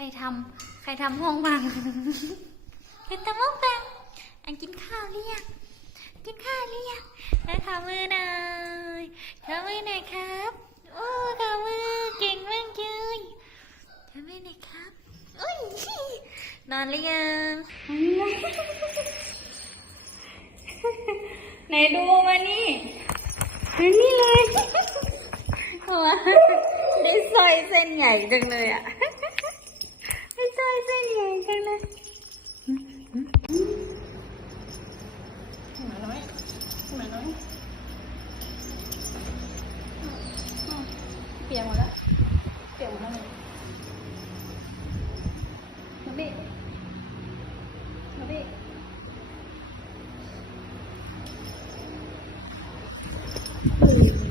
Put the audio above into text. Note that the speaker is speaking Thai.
รทำใครทำห้องบังใครทำห้องบังอันกินข้าวหรือยังกินข้าวหรือยังแล้วขอมือหน่อยขอมือหน่อยครับโอ้ขอมือเก่งมากเลยขอมือหน่อยครับอุ้ยนอนหรือยังไหนดูมานี่มานี่เลยว้าได้สร้อยเส้นใหญ่จังเลยอะ หมาน้อยหมาน้อยเปลี่ยนหมดแล้วเปลี่ยนหมดแล้วเลยมาบ้มาบ้เฮ้ย